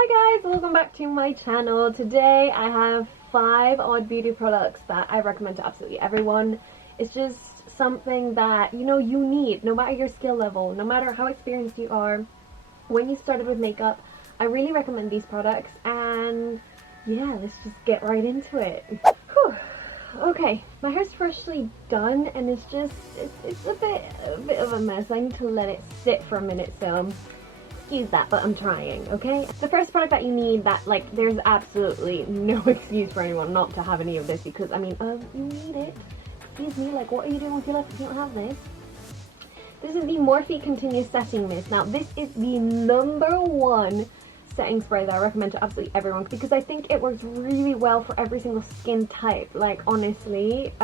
Hi guys, welcome back to my channel. Today I have 5 odd beauty products that I recommend to absolutely everyone. It's just something that you need, no matter your skill level, no matter how experienced you are. When you started with makeup, I really recommend these products, and yeah, let's just get right into it. Whew. Okay, my hair's freshly done and it's a bit of a mess. I need to let it sit for a minute, so excuse that, but I'm trying, okay? The first product that you need that, like, there's absolutely no excuse for anyone not to have any of this, because, I mean, you need it. Excuse me, like, what are you doing with your life if you don't have this? This is the Morphe Continuous Setting Mist. Now, this is the #1 setting spray that I recommend to absolutely everyone, because I think it works really well for every single skin type. Like, honestly,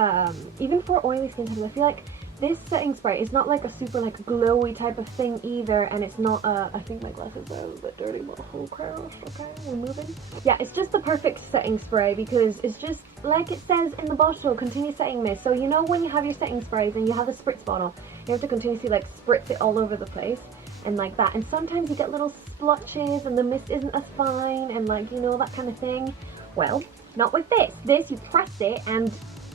even for oily skin types, I feel like this setting spray is not like a super like glowy type of thing either, and it's not I think my glasses are a bit dirty, but oh crap, okay, we're moving. Yeah, it's just the perfect setting spray because it's just like it says in the bottle, continuous setting mist. So you know when you have your setting sprays and you have a spritz bottle, you have to continuously like spritz it all over the place and like that, and sometimes you get little splotches and the mist isn't as fine and like, you know, that kind of thing. Well, not with this. This, you press it and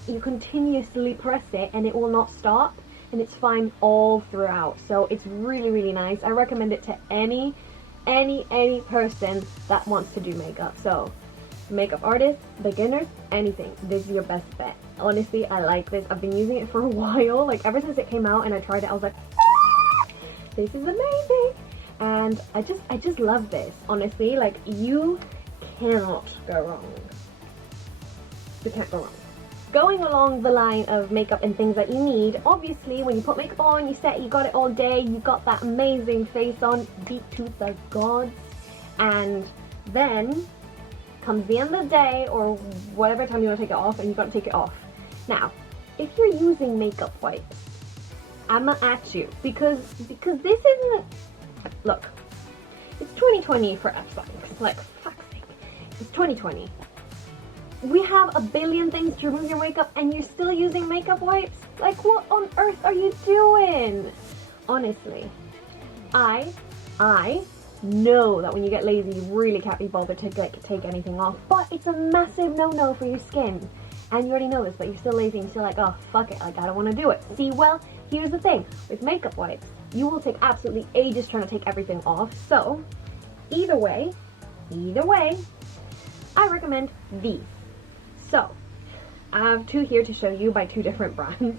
you continuously press it and it will not stop, and it's fine all throughout. So it's really nice. I recommend it to any person that wants to do makeup. So makeup artists, beginners, anything, this is your best bet. Honestly, I like this. I've been using it for a while, like ever since it came out, and I tried it, I was like, this is amazing, and I just love this. Honestly, like, you cannot go wrong. You can't go wrong. Going along the line of makeup and things that you need, obviously when you put makeup on, you set, you got it all day, you got that amazing face on, deep to the gods, and then comes the end of the day or whatever time you want to take it off, and you got to take it off. Now, if you're using makeup wipes, I'm not at you, because this isn't, look, it's 2020 for F's sakes, like, fuck's sake, it's 2020. We have a billion things to remove your makeup and you're still using makeup wipes? Like, what on earth are you doing? Honestly, I know that when you get lazy, you really can't be bothered to like take anything off, but it's a massive no-no for your skin. And you already know this, but you're still lazy and you're still like, oh, fuck it, like, I don't want to do it. See, well, here's the thing. With makeup wipes, you will take absolutely ages trying to take everything off. So, either way, I recommend these. So, I have 2 here to show you by 2 different brands.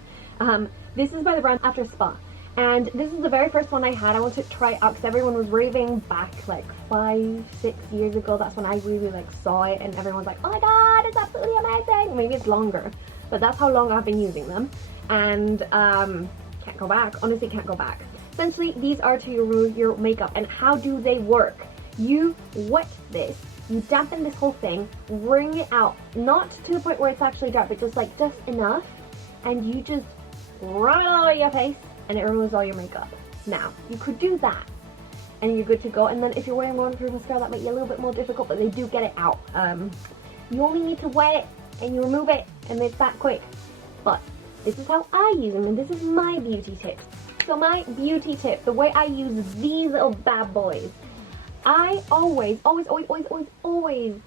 This is by the brand After Spa, and this is the very first one I had. I wanted to try it out because everyone was raving back like 5-6 years ago. That's when I really like saw it, and everyone's like, oh my god, it's absolutely amazing. Maybe it's longer, but that's how long I've been using them, and can't go back. Honestly, can't go back. Essentially, these are to remove your makeup, and how do they work? You wet this. You dampen this whole thing, wring it out, not to the point where it's actually dark, but just like just enough, and you just rub it all over your face, and it removes all your makeup. Now, you could do that, and you're good to go. And then if you're wearing waterproof mascara, that might be a little bit more difficult, but they do get it out. You only need to wet it, and you remove it, and it's that quick. But this is how I use them, and this is my beauty tips. So my beauty tip, the way I use these little bad boys, I always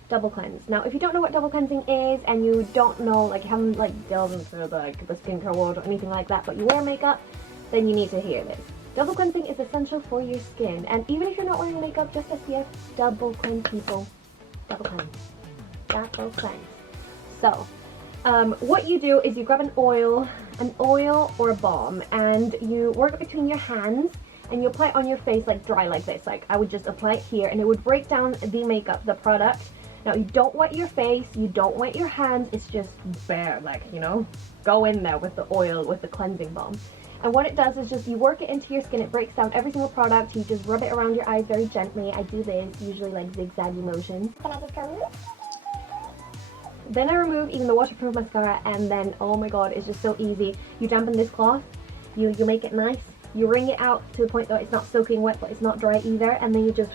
double cleanse. Now, if you don't know what double cleansing is, and you don't know, like, you haven't like delved into like the skincare world or anything like that, but you wear makeup, then you need to hear this. Double cleansing is essential for your skin, and even if you're not wearing makeup, just SPF, double cleanse, people. Double cleanse. Double cleanse. So, what you do is you grab an oil or a balm, and you work it between your hands, and you apply it on your face like dry like this. Like, I would just apply it here, and it would break down the makeup, the product. Now, you don't wet your face, you don't wet your hands, it's just bare, like, you know, go in there with the oil, with the cleansing balm. And what it does is just, you work it into your skin, it breaks down every single product, you just rub it around your eyes very gently. I do this, usually like zigzaggy motions. Then I remove even the waterproof mascara, and then, oh my god, it's just so easy. You dampen this cloth, you make it nice, you wring it out to the point that it's not soaking wet, but it's not dry either, and then you just,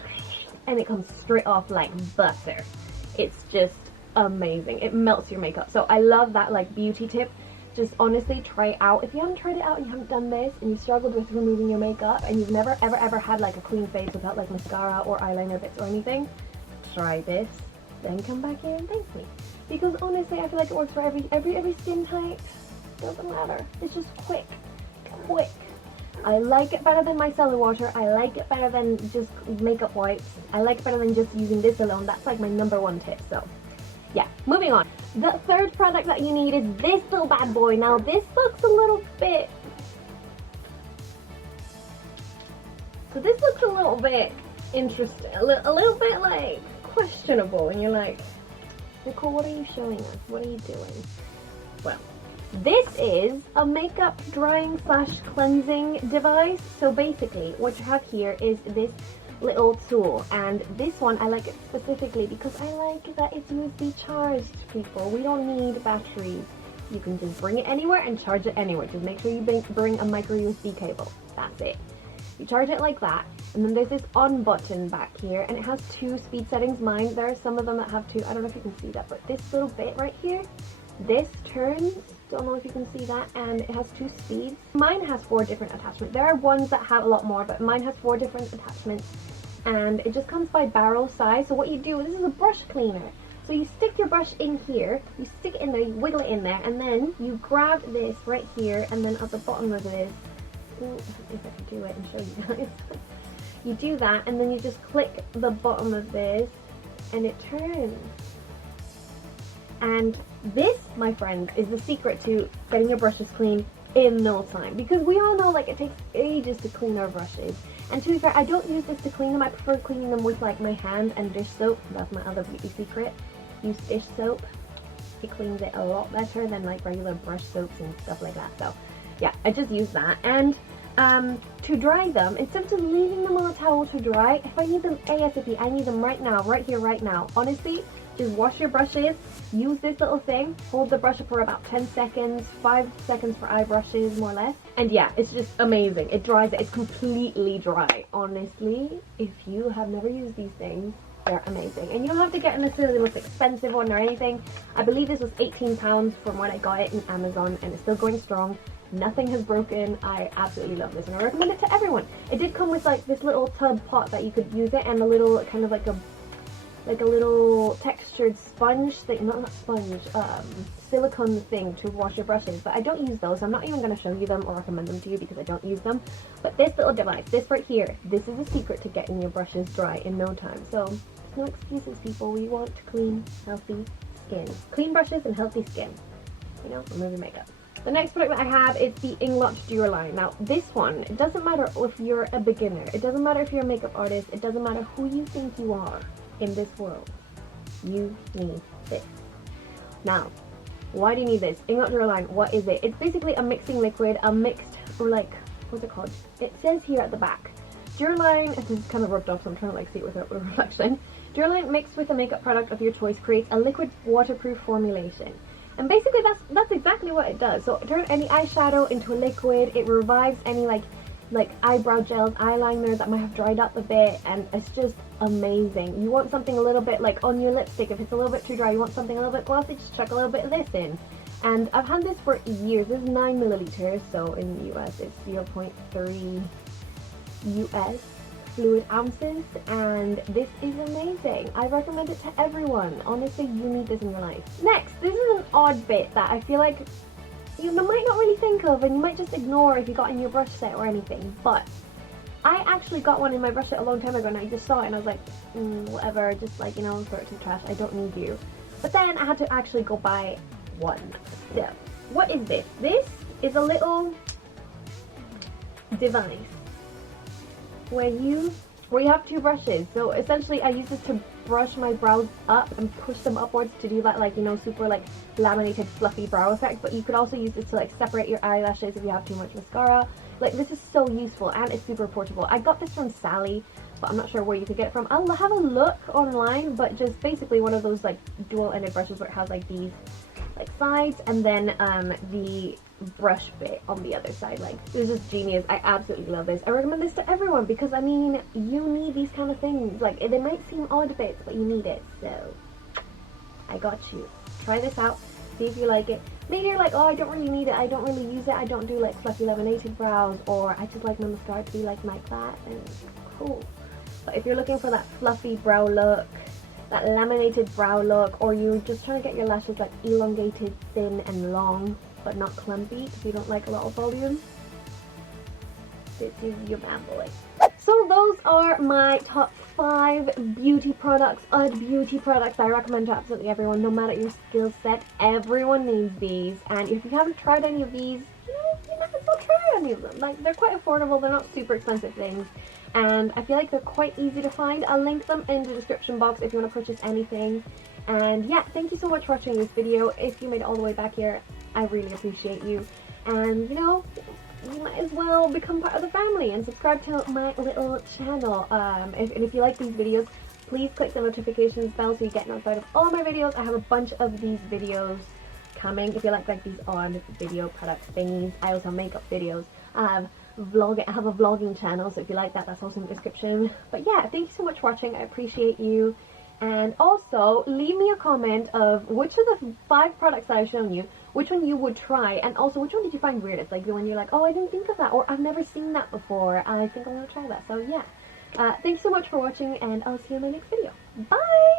and it comes straight off like butter. It's just amazing. It melts your makeup. So I love that, like, beauty tip. Just honestly try it out. If you haven't tried it out and you haven't done this, and you struggled with removing your makeup, and you've never ever had like a clean face without like mascara or eyeliner bits or anything, try this, then come back here and thank me. Because honestly, I feel like it works for every skin type. Doesn't matter. It's just quick. I like it better than micellar water. I like it better than just makeup wipes. I like it better than just using this alone. That's like my #1 tip. So yeah, moving on. The third product that you need is this little bad boy. Now this looks a little bit... So this looks a little bit interesting. A little bit like questionable. And you're like, Nicolle, what are you showing us? What are you doing? Well, this is a makeup drying / cleansing device. So basically what you have here is this little tool, and this one I like it specifically because I like that it's USB charged, people. We don't need batteries. You can just bring it anywhere and charge it anywhere. Just make sure you bring a micro USB cable. That's it. You charge it like that, and then there's this on button back here, and it has 2 speed settings. Mine, there are some of them that have 2. I don't know if you can see that, but this little bit right here, this turns. Don't know if you can see that, and it has 2 speeds. Mine has 4 different attachments. There are ones that have a lot more, but mine has 4 different attachments, and it just comes by barrel size. So what you do, this is a brush cleaner. So you stick your brush in here, you stick it in there, you wiggle it in there, and then you grab this right here, and then at the bottom of this, if I can do it and show you guys, you do that, and then you just click the bottom of this, and it turns. And this, my friend, is the secret to getting your brushes clean in no time. Because we all know, like, it takes ages to clean our brushes. And to be fair, I don't use this to clean them. I prefer cleaning them with, like, my hand and dish soap. That's my other beauty secret. Use dish soap. It cleans it a lot better than, like, regular brush soaps and stuff like that. So, yeah, I just use that. And to dry them, instead of just leaving them on a towel to dry, if I need them ASAP, I need them right now, right here, right now. Honestly, just wash your brushes, use this little thing, hold the brush up for about 10 seconds, 5 seconds for eye brushes, more or less. And yeah, it's just amazing. It dries it. It's completely dry. Honestly, if you have never used these things, they're amazing. And you don't have to get necessarily the most expensive one or anything. I believe this was £18 from when I got it in Amazon, and it's still going strong. Nothing has broken. I absolutely love this, and I recommend it to everyone. It did come with like this little tub pot that you could use it, and a little kind of like a little textured sponge thing, not sponge, silicone thing to wash your brushes, but I don't use those. I'm not even going to show you them or recommend them to you because I don't use them. But this little device, this right here, this is a secret to getting your brushes dry in no time. So no excuses, people. We want clean, healthy skin. Clean brushes and healthy skin. You know, remove your makeup. The next product that I have is the INGLOT DURALINE. Now this one, it doesn't matter if you're a beginner, it doesn't matter if you're a makeup artist, it doesn't matter who you think you are in this world. You need this. Now, why do you need this? INGLOT DURALINE, what is it? It's basically a mixing liquid, a mixed, or like, what's it called? It says here at the back, DURALINE, this is kind of rubbed off so I'm trying to like see it without the reflection. DURALINE mixed with a makeup product of your choice creates a liquid waterproof formulation. And basically that's exactly what it does. So it turns any eyeshadow into a liquid, it revives any like eyebrow gels, eyeliner that might have dried up a bit, and it's just amazing. You want something a little bit like on your lipstick, if it's a little bit too dry, you want something a little bit glossy, just chuck a little bit of this in. And I've had this for years. This is 9 milliliters, so in the US it's 0.3 US fluid ounces, and this is amazing. I recommend it to everyone. Honestly, you need this in your life. Next, this is an odd bit that I feel like you might not really think of, and you might just ignore if you got in your brush set or anything, but I actually got one in my brush set a long time ago, and I just saw it and I was like, whatever, just like, you know, throw it to the trash, I don't need you. But then I had to actually go buy one. So, what is this? This is a little device where you have 2 brushes. So essentially I use this to brush my brows up and push them upwards to do that, like, you know, super like laminated fluffy brow effect. But you could also use this to like separate your eyelashes if you have too much mascara. Like, this is so useful, and it's super portable. I got this from Sally, but I'm not sure where you could get it from. I'll have a look online, but just basically one of those like dual-ended brushes where it has like these like sides, and then the brush bit on the other side. Like, this is genius. I absolutely love this. I recommend this to everyone because, I mean, you need these kind of things. Like, they might seem odd bits, but you need it. So I got you. Try this out, see if you like it. Maybe you're like, oh, I don't really need it, I don't really use it, I don't do like fluffy laminated brows, or I just like my mascara to be like that, and cool. But if you're looking for that fluffy brow look, that laminated brow look, or you're just trying to get your lashes like elongated, thin and long, but not clumpy if you don't like a lot of volume, this is your bad boy. So those are my top 5 beauty products, odd beauty products I recommend to absolutely everyone, no matter your skill set. Everyone needs these, and if you haven't tried any of these, you might as well try any of them. Like, they're quite affordable, they're not super expensive things, and I feel like they're quite easy to find. I'll link them in the description box if you want to purchase anything. And yeah, thank you so much for watching this video. If you made it all the way back here, I really appreciate you. And you know, you might as well become part of the family and subscribe to my little channel. If you like these videos, please click the notifications bell so you get notified of all my videos. I have a bunch of these videos coming. If you like these odd video product thingies, I also have makeup videos. I have a vlogging channel, so if you like that, that's also in the description. But yeah, thank you so much for watching. I appreciate you. And also, leave me a comment of which of the 5 products that I've shown you, which one you would try, and also which one did you find weirdest, like the one you're like, oh, I didn't think of that, or I've never seen that before, I think I want to try that. So yeah, thanks so much for watching, and I'll see you in my next video. Bye!